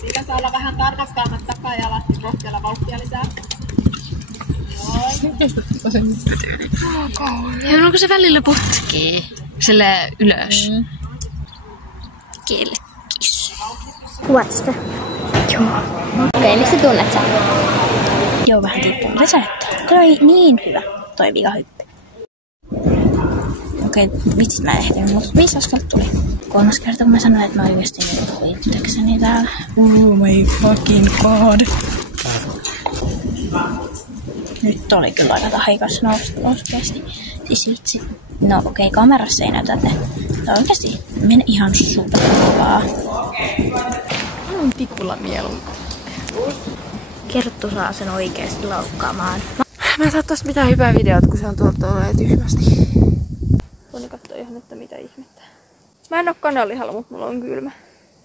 Siitä saa olla vähän tarkastaamat takajalat, niin kohteella vauhtia lisää. Ja onko se välillä putkii? Sille ylös. Kilkkis. Kuvaat sitä? Joo. Okei, mistä tunnet sä? Joo, vähän tippuu. Mitä sä näyttää? Toi niin hyvä. Toi vikahyppy. Okei, vitsit mä ehtin, mutta 5 askelta tuli. 3. kerta kun mä sanoin, että mä oikeesti nyt huittekseni täällä. Oh my fucking god. Nyt oli kyllä aika tahikas nouskeesti. Siis vitsi. No okei, kamerassa ei näytä, että oikeesti meni ihan superkovaa. On tikulla mielu. Kerttu saa sen oikeesti laukkaamaan. Mä en saa tosta mitään hyvää videota, kun se on tuolta tyhmästi. Voin katsoa ihan, että mitä ihmettä. Mä en oo kanalihalla, mutta mulla on kylmä.